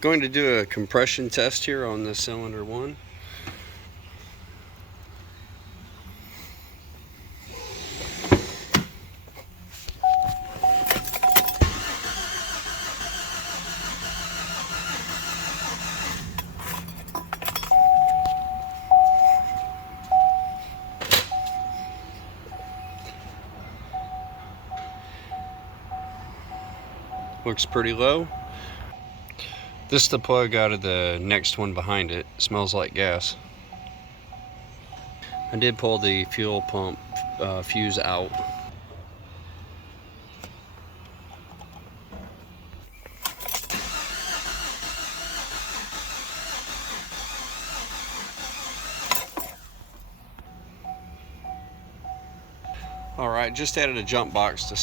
Going to do a compression test here on the cylinder 1. Looks pretty low. This is the plug out of the next one behind it. Smells like gas. I did pull the fuel pump fuse out. Alright, just added a jump box to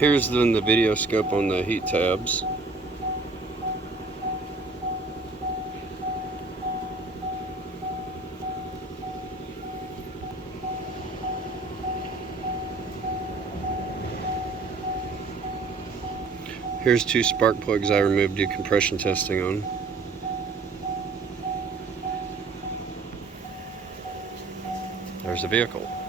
Here's then the video scope on the heat tabs. Here's 2 spark plugs I removed to do compression testing on. There's the vehicle.